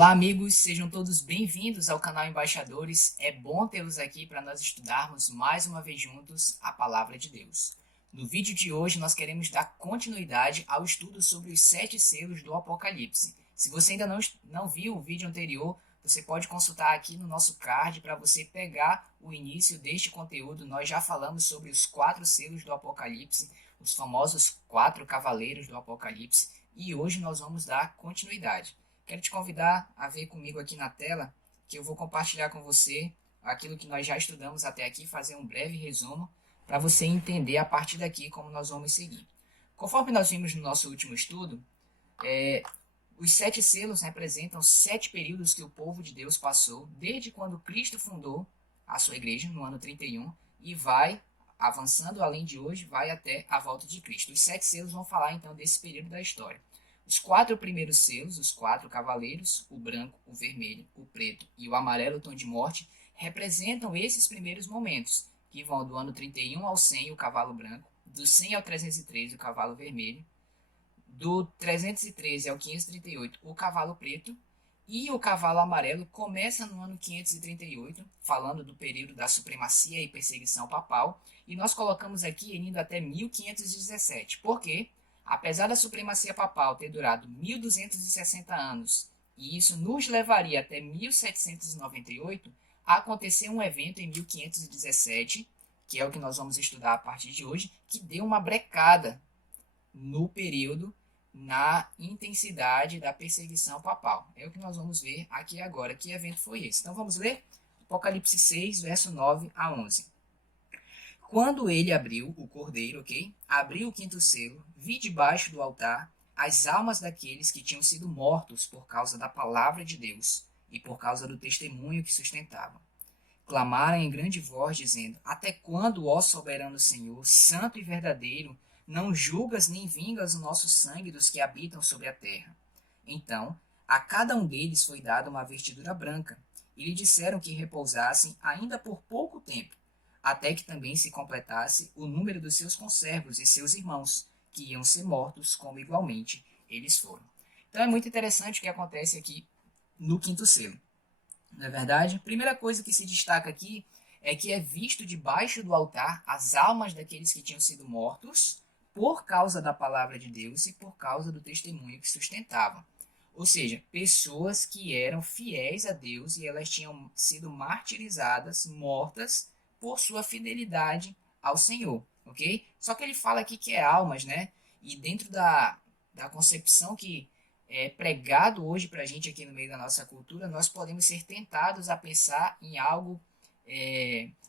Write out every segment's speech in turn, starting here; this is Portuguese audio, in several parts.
Olá, amigos, sejam todos bem-vindos ao canal Embaixadores. É bom tê-los aqui para nós estudarmos mais uma vez juntos a Palavra de Deus. No vídeo de hoje, nós queremos dar continuidade ao estudo sobre os 7 selos do Apocalipse. Se você ainda não viu o vídeo anterior, você pode consultar aqui no nosso card para você pegar o início deste conteúdo. Nós já falamos sobre os 4 selos do Apocalipse, os famosos 4 cavaleiros do Apocalipse, e hoje nós vamos dar continuidade. Quero te convidar a ver comigo aqui na tela, que eu vou compartilhar com você aquilo que nós já estudamos até aqui, fazer um breve resumo, para você entender a partir daqui como nós vamos seguir. Conforme nós vimos no nosso último estudo, os 7 selos representam 7 períodos que o povo de Deus passou, desde quando Cristo fundou a sua igreja, no ano 31, e vai avançando além de hoje, vai até a volta de Cristo. Os 7 selos vão falar então desse período da história. Os 4 primeiros selos, os 4 cavaleiros, o branco, o vermelho, o preto e o amarelo tom de morte, representam esses primeiros momentos, que vão do ano 31 ao 100, o cavalo branco, do 100 ao 313, o cavalo vermelho, do 313 ao 538, o cavalo preto, e o cavalo amarelo começa no ano 538, falando do período da supremacia e perseguição papal, e nós colocamos aqui indo até 1517. Por quê? Apesar da supremacia papal ter durado 1260 anos, e isso nos levaria até 1798, aconteceu um evento em 1517, que é o que nós vamos estudar a partir de hoje, que deu uma brecada no período, na intensidade da perseguição papal. É o que nós vamos ver aqui agora. Que evento foi esse? Então vamos ler Apocalipse 6, verso 9 a 11. Quando ele abriu o cordeiro, abriu o 5º selo, vi debaixo do altar as almas daqueles que tinham sido mortos por causa da palavra de Deus e por causa do testemunho que sustentavam. Clamaram em grande voz, dizendo: Até quando, ó soberano Senhor, santo e verdadeiro, não julgas nem vingas o nosso sangue dos que habitam sobre a terra? Então, a cada um deles foi dada uma vestidura branca, e lhe disseram que repousassem ainda por pouco tempo, até que também se completasse o número dos seus conservos e seus irmãos, que iam ser mortos, como igualmente eles foram. Então é muito interessante o que acontece aqui no 5º selo. Não é verdade? A primeira coisa que se destaca aqui é que é visto debaixo do altar as almas daqueles que tinham sido mortos por causa da palavra de Deus e por causa do testemunho que sustentavam. Ou seja, pessoas que eram fiéis a Deus e elas tinham sido martirizadas, mortas, por sua fidelidade ao Senhor, ok? Só que ele fala aqui que é almas, né? E dentro da concepção que é pregado hoje para a gente aqui no meio da nossa cultura, nós podemos ser tentados a pensar em algo,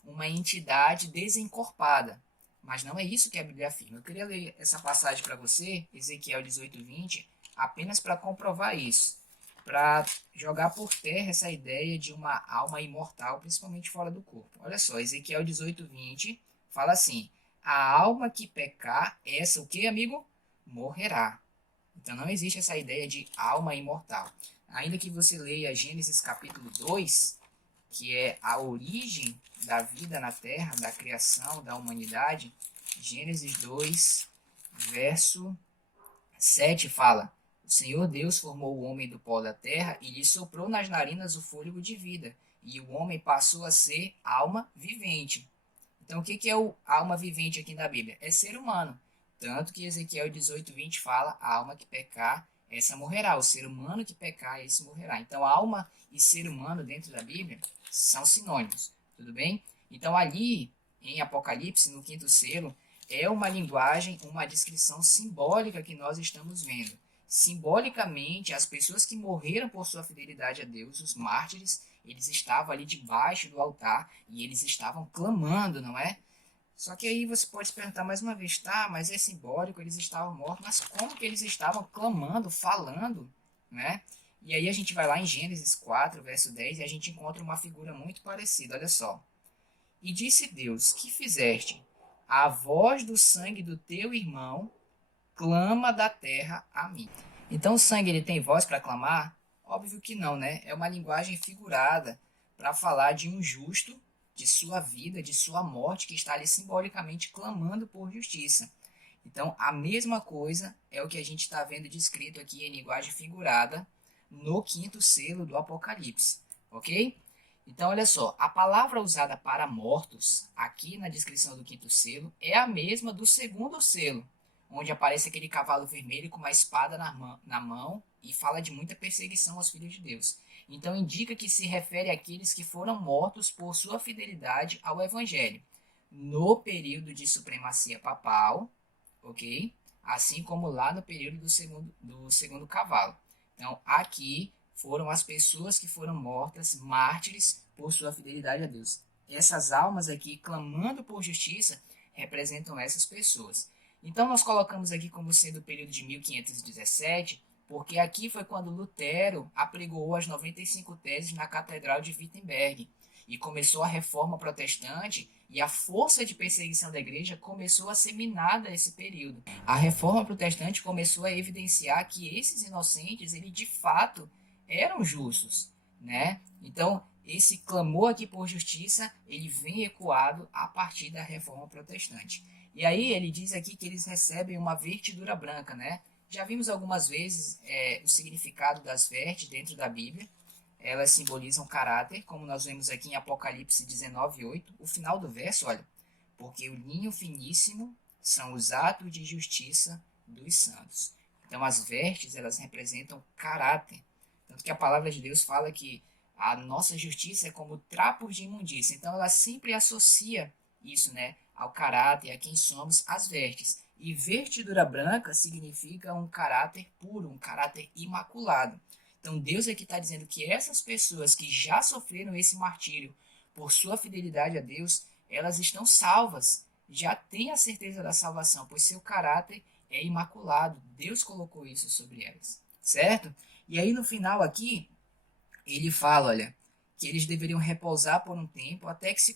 uma entidade desencorpada. Mas não é isso que a Bíblia afirma. Eu queria ler essa passagem para você, Ezequiel 18:20, apenas para comprovar isso, para jogar por terra essa ideia de uma alma imortal, principalmente fora do corpo. Olha só, Ezequiel 18:20 fala assim: a alma que pecar, essa o que, amigo? Morrerá. Então não existe essa ideia de alma imortal. Ainda que você leia Gênesis capítulo 2, que é a origem da vida na terra, da criação, da humanidade, Gênesis 2, verso 7 fala: O Senhor Deus formou o homem do pó da terra e lhe soprou nas narinas o fôlego de vida, e o homem passou a ser alma vivente. Então, o que é o alma vivente aqui na Bíblia? É ser humano. Tanto que Ezequiel 18:20 fala: a alma que pecar, essa morrerá. O ser humano que pecar, esse morrerá. Então, alma e ser humano dentro da Bíblia são sinônimos. Tudo bem? Então, ali em Apocalipse, no 5º selo, é uma linguagem, uma descrição simbólica que nós estamos vendo. Simbolicamente, as pessoas que morreram por sua fidelidade a Deus, os mártires, eles estavam ali debaixo do altar e eles estavam clamando, não é? Só que aí você pode se perguntar mais uma vez: tá, mas é simbólico, eles estavam mortos, mas como que eles estavam clamando, falando, né? E aí a gente vai lá em Gênesis 4, verso 10, e a gente encontra uma figura muito parecida, olha só. E disse Deus: que fizeste? A voz do sangue do teu irmão clama da terra a mim. Então o sangue ele tem voz para clamar? Óbvio que não, né? É uma linguagem figurada para falar de um justo, de sua vida, de sua morte, que está ali simbolicamente clamando por justiça. Então a mesma coisa é o que a gente está vendo descrito aqui em linguagem figurada no quinto selo do Apocalipse, ok? Então, olha só, a palavra usada para mortos, aqui na descrição do quinto selo, é a mesma do segundo selo, onde aparece aquele cavalo vermelho com uma espada na mão e fala de muita perseguição aos filhos de Deus. Então, indica que se refere àqueles que foram mortos por sua fidelidade ao Evangelho, no período de supremacia papal, ok? Assim como lá no período do segundo cavalo. Então, aqui foram as pessoas que foram mortas, mártires, por sua fidelidade a Deus. Essas almas aqui, clamando por justiça, representam essas pessoas. Então, nós colocamos aqui como sendo o período de 1517, porque aqui foi quando Lutero apregoou as 95 teses na Catedral de Wittenberg e começou a reforma protestante, e a força de perseguição da igreja começou a ser minada nesse período. A reforma protestante começou a evidenciar que esses inocentes, eles de fato eram justos, né? Então, esse clamor aqui por justiça, ele vem ecoado a partir da reforma protestante. E aí ele diz aqui que eles recebem uma vertidura branca, né? Já vimos algumas vezes o significado das vestes dentro da Bíblia. Elas simbolizam caráter, como nós vemos aqui em Apocalipse 19:8. O final do verso, olha, porque o linho finíssimo são os atos de justiça dos santos. Então as vestes, elas representam caráter. Tanto que a palavra de Deus fala que a nossa justiça é como trapos de imundícia. Então ela sempre associa isso, né, ao caráter, a quem somos, as vestes. E vertidura branca significa um caráter puro, um caráter imaculado. Então Deus aqui está dizendo que essas pessoas que já sofreram esse martírio por sua fidelidade a Deus, elas estão salvas, já têm a certeza da salvação, pois seu caráter é imaculado. Deus colocou isso sobre elas, certo? E aí no final aqui, ele fala, olha, que eles deveriam repousar por um tempo até que se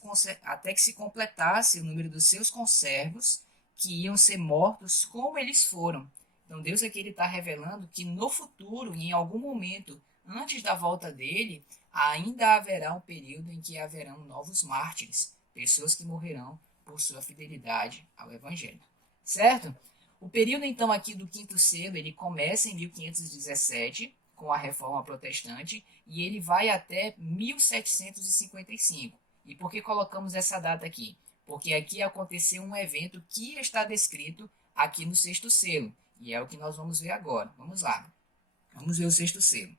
completasse o número dos seus conservos, que iam ser mortos como eles foram. Então Deus aqui está revelando que no futuro, em algum momento, antes da volta dele, ainda haverá um período em que haverão novos mártires, pessoas que morrerão por sua fidelidade ao Evangelho. Certo? O período então aqui do quinto selo, ele começa em 1517, com a Reforma Protestante, e ele vai até 1755. E por que colocamos essa data aqui? Porque aqui aconteceu um evento que está descrito aqui no sexto selo, e é o que nós vamos ver agora. Vamos lá. Vamos ver o sexto selo.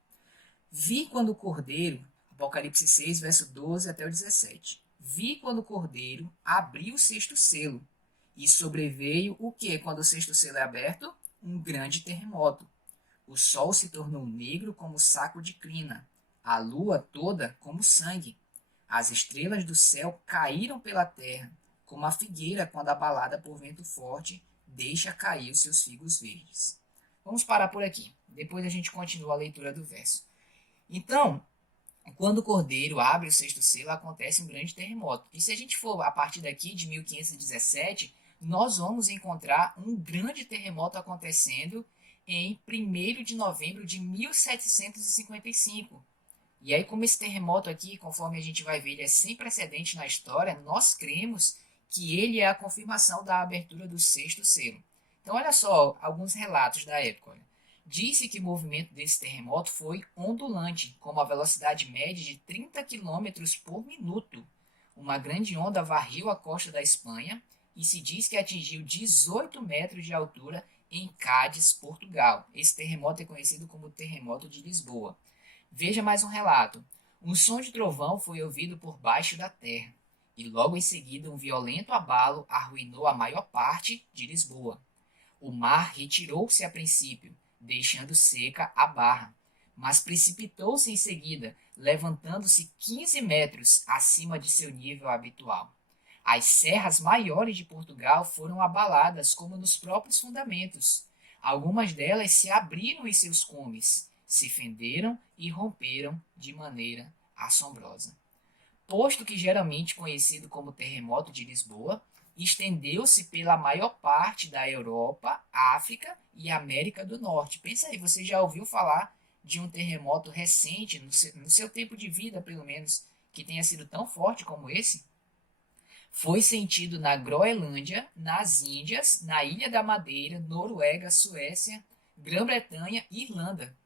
Vi quando o cordeiro, Apocalipse 6, verso 12 até o 17. Vi quando o cordeiro abriu o sexto selo, e sobreveio o que quando o sexto selo é aberto? Um grande terremoto. O sol se tornou negro como saco de crina, a lua toda como sangue. As estrelas do céu caíram pela terra, como a figueira quando abalada por vento forte deixa cair os seus figos verdes. Vamos parar por aqui. Depois a gente continua a leitura do verso. Então, quando o cordeiro abre o sexto selo, acontece um grande terremoto. E se a gente for a partir daqui de 1517, nós vamos encontrar um grande terremoto acontecendo em 1º de novembro de 1755. E aí, como esse terremoto aqui, conforme a gente vai ver, ele é sem precedente na história, nós cremos que ele é a confirmação da abertura do sexto selo. Então, olha só alguns relatos da época. Olha. Disse que o movimento desse terremoto foi ondulante, com uma velocidade média de 30 km por minuto. Uma grande onda varreu a costa da Espanha e se diz que atingiu 18 metros de altura em Cádiz, Portugal. Esse terremoto é conhecido como terremoto de Lisboa. Veja mais um relato. Um som de trovão foi ouvido por baixo da terra, e logo em seguida um violento abalo arruinou a maior parte de Lisboa. O mar retirou-se a princípio, deixando seca a barra, mas precipitou-se em seguida, levantando-se 15 metros acima de seu nível habitual. As serras maiores de Portugal foram abaladas como nos próprios fundamentos. Algumas delas se abriram em seus cumes, se fenderam e romperam de maneira assombrosa. Posto que geralmente conhecido como terremoto de Lisboa, estendeu-se pela maior parte da Europa, África e América do Norte. Pensa aí, você já ouviu falar de um terremoto recente, no seu tempo de vida pelo menos, que tenha sido tão forte como esse? Foi sentido na Groenlândia, nas Índias, na Ilha da Madeira, Noruega, Suécia, Grã-Bretanha e Irlanda.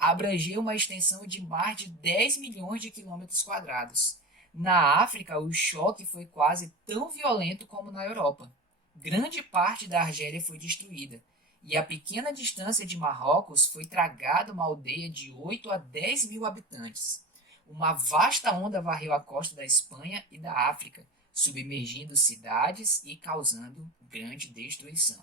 abrangeu uma extensão de mais de 10 milhões de quilômetros quadrados. Na África, o choque foi quase tão violento como na Europa. Grande parte da Argélia foi destruída, e a pequena distância de Marrocos foi tragada uma aldeia de 8 a 10 mil habitantes. Uma vasta onda varreu a costa da Espanha e da África, submergindo cidades e causando grande destruição.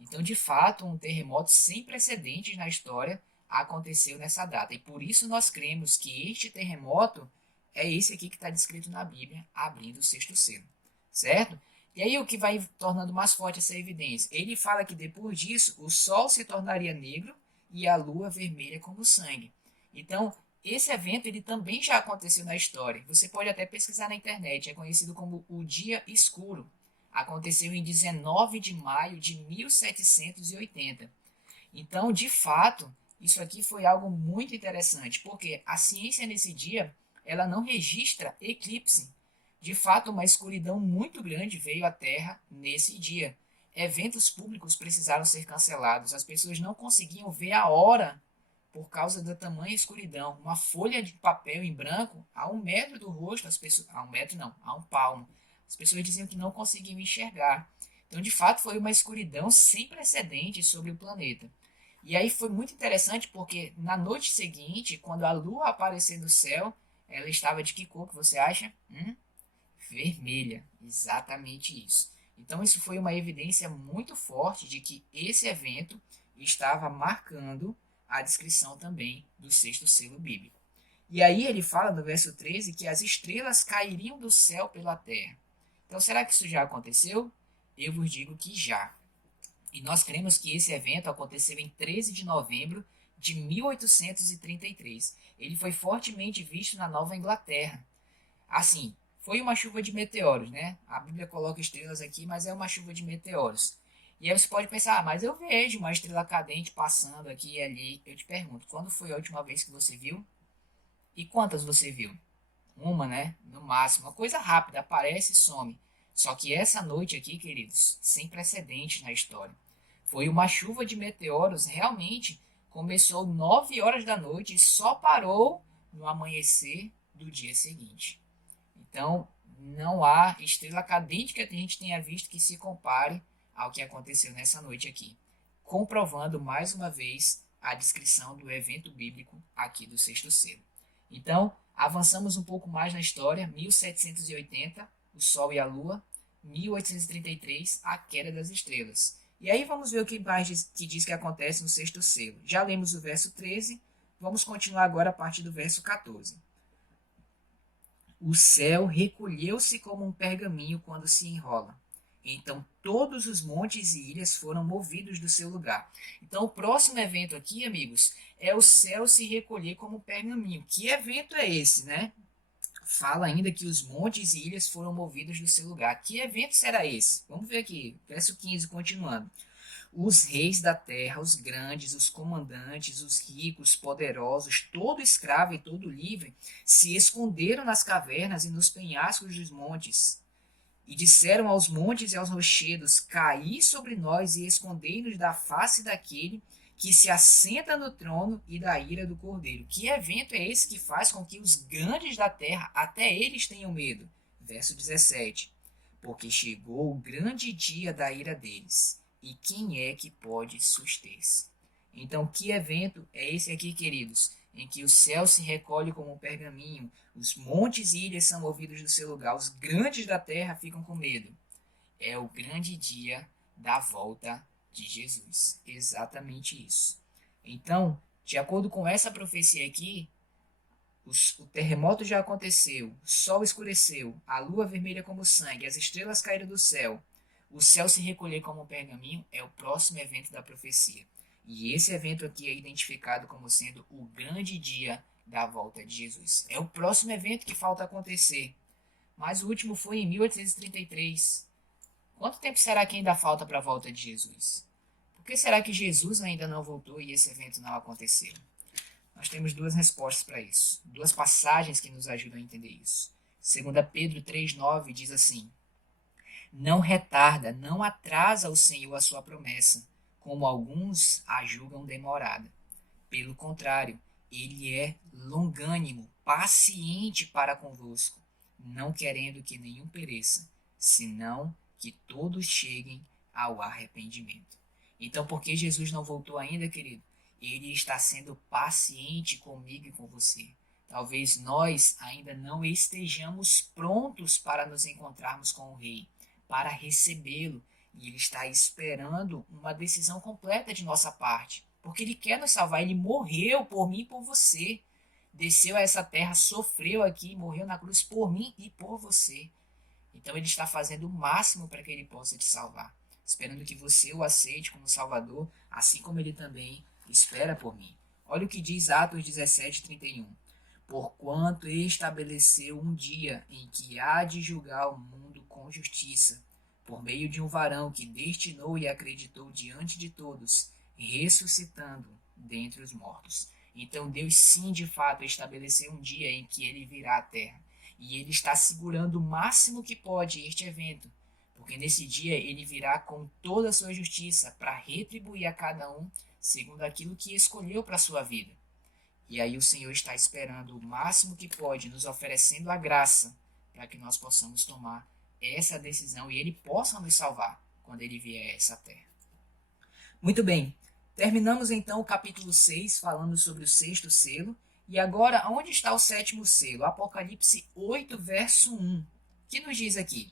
Então, de fato, um terremoto sem precedentes na história aconteceu nessa data. E por isso nós cremos que este terremoto é esse aqui que está descrito na Bíblia, abrindo o sexto selo. Certo? E aí o que vai tornando mais forte essa evidência? Ele fala que depois disso o sol se tornaria negro e a lua vermelha como sangue. Então, esse evento ele também já aconteceu na história. Você pode até pesquisar na internet. É conhecido como o Dia Escuro. Aconteceu em 19 de maio de 1780. Então, de fato, isso aqui foi algo muito interessante, porque a ciência nesse dia ela não registra eclipse. De fato, uma escuridão muito grande veio à Terra nesse dia. Eventos públicos precisaram ser cancelados. As pessoas não conseguiam ver a hora por causa da tamanha escuridão. Uma folha de papel em branco a 1 metro do rosto, as pessoas, a 1 metro não, a 1 palmo. As pessoas diziam que não conseguiam enxergar. Então, de fato, foi uma escuridão sem precedentes sobre o planeta. E aí foi muito interessante porque na noite seguinte, quando a lua apareceu no céu, ela estava de que cor que você acha? Vermelha, exatamente isso. Então isso foi uma evidência muito forte de que esse evento estava marcando a descrição também do sexto selo bíblico. E aí ele fala no verso 13 que as estrelas cairiam do céu pela terra. Então será que isso já aconteceu? Eu vos digo que já. E nós cremos que esse evento aconteceu em 13 de novembro de 1833. Ele foi fortemente visto na Nova Inglaterra. Assim, foi uma chuva de meteoros, né? A Bíblia coloca estrelas aqui, mas é uma chuva de meteoros. E aí você pode pensar, mas eu vejo uma estrela cadente passando aqui e ali. Eu te pergunto, quando foi a última vez que você viu? E quantas você viu? Uma, né? No máximo. Uma coisa rápida, aparece e some. Só que essa noite aqui, queridos, sem precedentes na história. Foi uma chuva de meteoros, realmente começou 9 horas da noite e só parou no amanhecer do dia seguinte. Então, não há estrela cadente que a gente tenha visto que se compare ao que aconteceu nessa noite aqui, comprovando mais uma vez a descrição do evento bíblico aqui do sexto selo. Então, avançamos um pouco mais na história, 1780, o Sol e a Lua, 1833, a queda das estrelas. E aí vamos ver o que mais diz que acontece no sexto selo. Já lemos o verso 13, vamos continuar agora a partir do verso 14. O céu recolheu-se como um pergaminho quando se enrola. Então todos os montes e ilhas foram movidos do seu lugar. Então o próximo evento aqui, amigos, é o céu se recolher como um pergaminho. Que evento é esse, né? Fala ainda que os montes e ilhas foram movidos do seu lugar. Que evento será esse? Vamos ver aqui, verso 15, continuando. Os reis da terra, os grandes, os comandantes, os ricos, poderosos, todo escravo e todo livre, se esconderam nas cavernas e nos penhascos dos montes. E disseram aos montes e aos rochedos: Caí sobre nós e escondei-nos da face daquele que se assenta no trono e da ira do cordeiro. Que evento é esse que faz com que os grandes da terra, até eles, tenham medo? Verso 17. Porque chegou o grande dia da ira deles. E quem é que pode suster-se? Então, que evento é esse aqui, queridos? Em que o céu se recolhe como um pergaminho, os montes e ilhas são movidos do seu lugar, os grandes da terra ficam com medo. É o grande dia da volta de Jesus. Exatamente isso. Então, de acordo com essa profecia aqui, o terremoto já aconteceu, o sol escureceu, a lua vermelha como sangue, as estrelas caíram do céu. O céu se recolher como um pergaminho é o próximo evento da profecia. E esse evento aqui é identificado como sendo o grande dia da volta de Jesus. É o próximo evento que falta acontecer. Mas o último foi em 1833. Quanto tempo será que ainda falta para a volta de Jesus? Por que será que Jesus ainda não voltou e esse evento não aconteceu? Nós temos duas respostas para isso. Duas passagens que nos ajudam a entender isso. 2 Pedro 3,9 diz assim: Não retarda, não atrasa o Senhor a sua promessa, como alguns a julgam demorada. Pelo contrário, Ele é longânimo, paciente para convosco, não querendo que nenhum pereça, senão que todos cheguem ao arrependimento. Então, por que Jesus não voltou ainda, querido? Ele está sendo paciente comigo e com você. Talvez nós ainda não estejamos prontos para nos encontrarmos com o Rei, para recebê-lo, e ele está esperando uma decisão completa de nossa parte, porque ele quer nos salvar. Ele morreu por mim e por você. Desceu a essa terra, sofreu aqui, morreu na cruz por mim e por você. Então ele está fazendo o máximo para que ele possa te salvar, esperando que você o aceite como Salvador, assim como ele também espera por mim. Olha o que diz Atos 17:31. Porquanto estabeleceu um dia em que há de julgar o mundo com justiça, por meio de um varão que destinou e acreditou diante de todos, ressuscitando dentre os mortos. Então Deus sim, de fato, estabeleceu um dia em que ele virá à terra. E ele está segurando o máximo que pode este evento, porque nesse dia ele virá com toda a sua justiça para retribuir a cada um segundo aquilo que escolheu para a sua vida. E aí o Senhor está esperando o máximo que pode, nos oferecendo a graça para que nós possamos tomar essa decisão e ele possa nos salvar quando ele vier a essa terra. Muito bem, terminamos então o capítulo 6 falando sobre o sexto selo. E agora, onde está o sétimo selo? Apocalipse 8, verso 1, que nos diz aqui: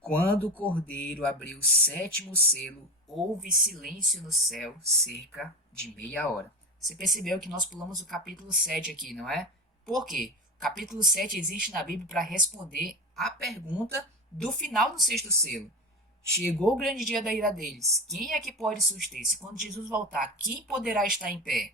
quando o Cordeiro abriu o sétimo selo, houve silêncio no céu cerca de meia hora. Você percebeu que nós pulamos o capítulo 7 aqui, não é? Por quê? O capítulo 7 existe na Bíblia para responder a pergunta do final do sexto selo. Chegou o grande dia da ira deles. Quem é que pode suster-se? Quando Jesus voltar, quem poderá estar em pé?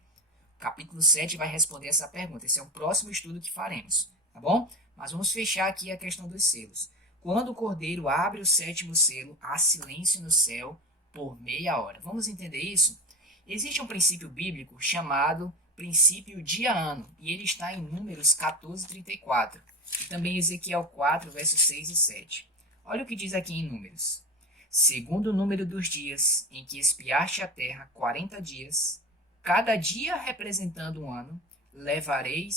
Capítulo 7 vai responder essa pergunta. Esse é o próximo estudo que faremos, tá bom? Mas vamos fechar aqui a questão dos selos. Quando o Cordeiro abre o sétimo selo, há silêncio no céu por meia hora. Vamos entender isso? Existe um princípio bíblico chamado princípio dia-ano, e ele está em Números 14:34, e também Ezequiel 4, versos 6 e 7. Olha o que diz aqui em Números. Segundo o número dos dias em que espiaste a terra, 40 dias, cada dia representando um ano, levarei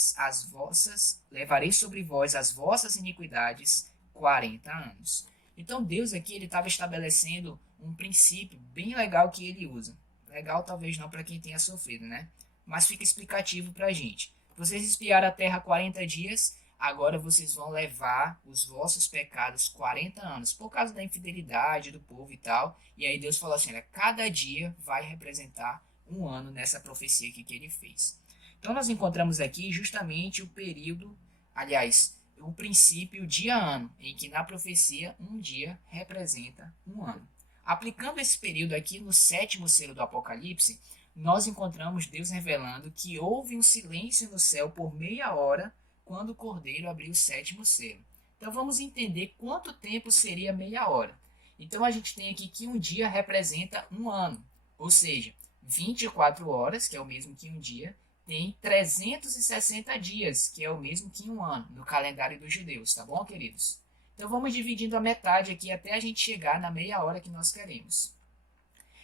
sobre vós as vossas iniquidades 40 anos. Então Deus aqui ele estava estabelecendo um princípio bem legal que ele usa. Legal talvez não para quem tenha sofrido, né? Mas fica explicativo para a gente. Vocês espiaram a terra 40 dias, agora vocês vão levar os vossos pecados 40 anos, por causa da infidelidade do povo e tal. E aí Deus falou assim, olha, cada dia vai representar um ano nessa profecia aqui que ele fez. Então nós encontramos aqui justamente o período, aliás, o princípio dia-ano, em que na profecia um dia representa um ano. Aplicando esse período aqui no sétimo selo do Apocalipse, nós encontramos Deus revelando que houve um silêncio no céu por meia hora quando o Cordeiro abriu o sétimo selo. Então vamos entender quanto tempo seria meia hora. Então a gente tem aqui que um dia representa um ano, ou seja, 24 horas, que é o mesmo que um dia, tem 360 dias, que é o mesmo que um ano, no calendário dos judeus, tá bom, queridos? Então vamos dividindo a metade aqui até a gente chegar na meia hora que nós queremos.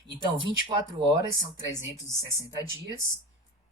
Então 24 horas são 360 dias,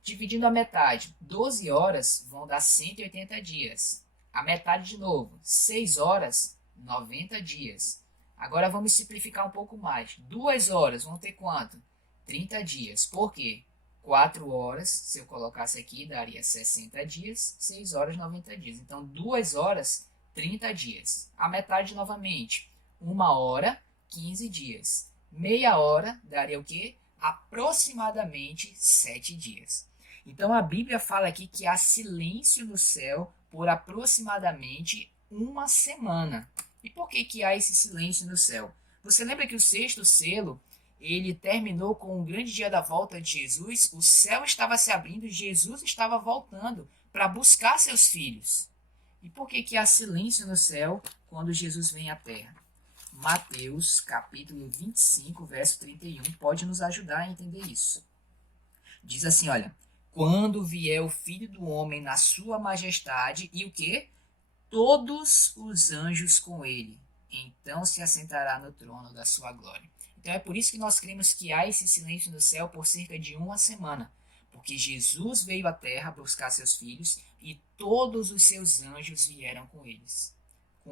dividindo a metade, 12 horas vão dar 180 dias. A metade de novo, 6 horas, 90 dias. Agora vamos simplificar um pouco mais. 2 horas vão ter quanto? 30 dias. Por quê? 4 horas, se eu colocasse aqui, daria 60 dias, 6 horas, 90 dias. Então, 2 horas, 30 dias. A metade novamente, 1 hora, 15 dias. Meia hora daria o quê? Aproximadamente 7 dias. Então, a Bíblia fala aqui que há silêncio no céu por aproximadamente uma semana. E por que há esse silêncio no céu? Você lembra que o sexto selo ele terminou com o grande dia da volta de Jesus, o céu estava se abrindo e Jesus estava voltando para buscar seus filhos. E por que há silêncio no céu quando Jesus vem à terra? Mateus, capítulo 25, verso 31, pode nos ajudar a entender isso. Diz assim, olha, quando vier o Filho do Homem na sua majestade, e o quê? Todos os anjos com ele, então se assentará no trono da sua glória. Então é por isso que nós cremos que há esse silêncio no céu por cerca de uma semana, porque Jesus veio à terra buscar seus filhos e todos os seus anjos vieram com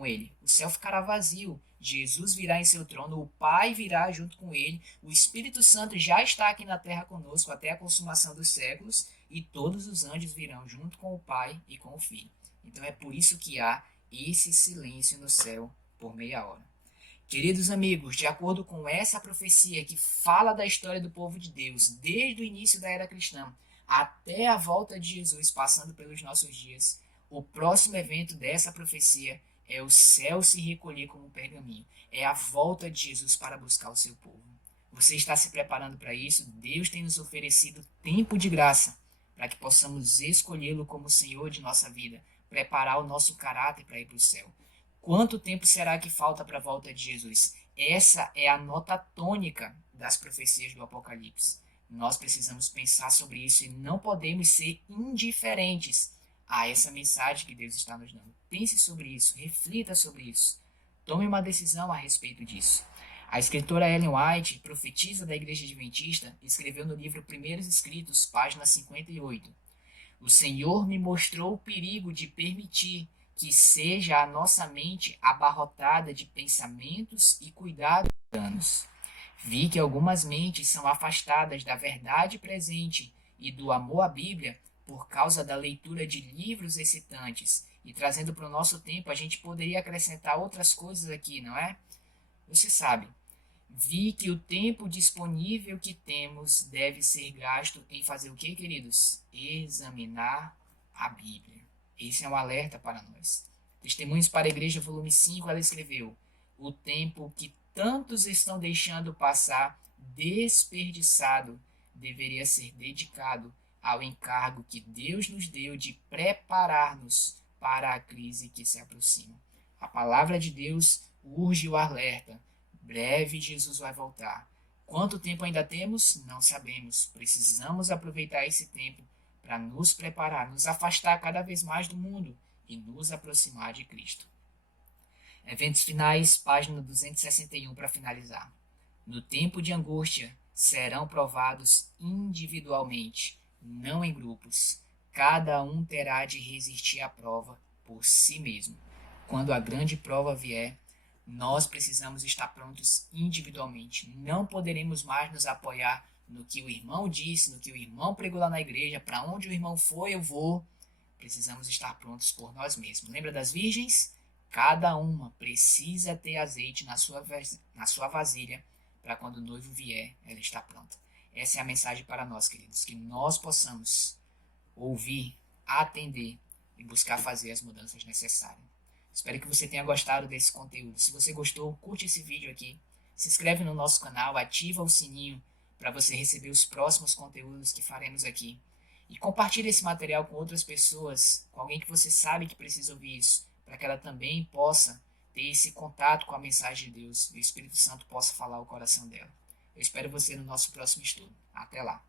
ele. O céu ficará vazio, Jesus virá em seu trono, o Pai virá junto com ele, o Espírito Santo já está aqui na terra conosco até a consumação dos séculos e todos os anjos virão junto com o Pai e com o Filho. Então é por isso que há esse silêncio no céu por meia hora. Queridos amigos, de acordo com essa profecia que fala da história do povo de Deus, desde o início da era cristã até a volta de Jesus, passando pelos nossos dias, o próximo evento dessa profecia é o céu se recolher como um pergaminho. É a volta de Jesus para buscar o seu povo. Você está se preparando para isso? Deus tem nos oferecido tempo de graça para que possamos escolhê-lo como Senhor de nossa vida, preparar o nosso caráter para ir para o céu. Quanto tempo será que falta para a volta de Jesus? Essa é a nota tônica das profecias do Apocalipse. Nós precisamos pensar sobre isso e não podemos ser indiferentes a essa mensagem que Deus está nos dando. Pense sobre isso, reflita sobre isso. Tome uma decisão a respeito disso. A escritora Ellen White, profetisa da Igreja Adventista, escreveu no livro Primeiros Escritos, página 58. O Senhor me mostrou o perigo de permitir que seja a nossa mente abarrotada de pensamentos e cuidados danos. Vi que algumas mentes são afastadas da verdade presente e do amor à Bíblia por causa da leitura de livros excitantes. E trazendo para o nosso tempo, a gente poderia acrescentar outras coisas aqui, não é? Você sabe, vi que o tempo disponível que temos deve ser gasto em fazer o que, queridos? Examinar a Bíblia. Esse é um alerta para nós. Testemunhos para a Igreja, volume 5, ela escreveu: o tempo que tantos estão deixando passar desperdiçado deveria ser dedicado ao encargo que Deus nos deu de preparar-nos para a crise que se aproxima. A palavra de Deus urge o alerta. Breve Jesus vai voltar. Quanto tempo ainda temos? Não sabemos. Precisamos aproveitar esse tempo para nos preparar, nos afastar cada vez mais do mundo e nos aproximar de Cristo. Eventos finais, página 261 para finalizar. No tempo de angústia, serão provados individualmente, não em grupos. Cada um terá de resistir à prova por si mesmo. Quando a grande prova vier, nós precisamos estar prontos individualmente. Não poderemos mais nos apoiar no que o irmão disse, no que o irmão pregou lá na igreja, para onde o irmão foi, eu vou. Precisamos estar prontos por nós mesmos. Lembra das virgens? Cada uma precisa ter azeite na sua vasilha, para quando o noivo vier, ela está pronta. Essa é a mensagem para nós, queridos, que nós possamos ouvir, atender e buscar fazer as mudanças necessárias. Espero que você tenha gostado desse conteúdo. Se você gostou, curte esse vídeo aqui, se inscreve no nosso canal, ativa o sininho para você receber os próximos conteúdos que faremos aqui. E compartilhe esse material com outras pessoas, com alguém que você sabe que precisa ouvir isso, para que ela também possa ter esse contato com a mensagem de Deus e o Espírito Santo possa falar ao coração dela. Eu espero você no nosso próximo estudo. Até lá!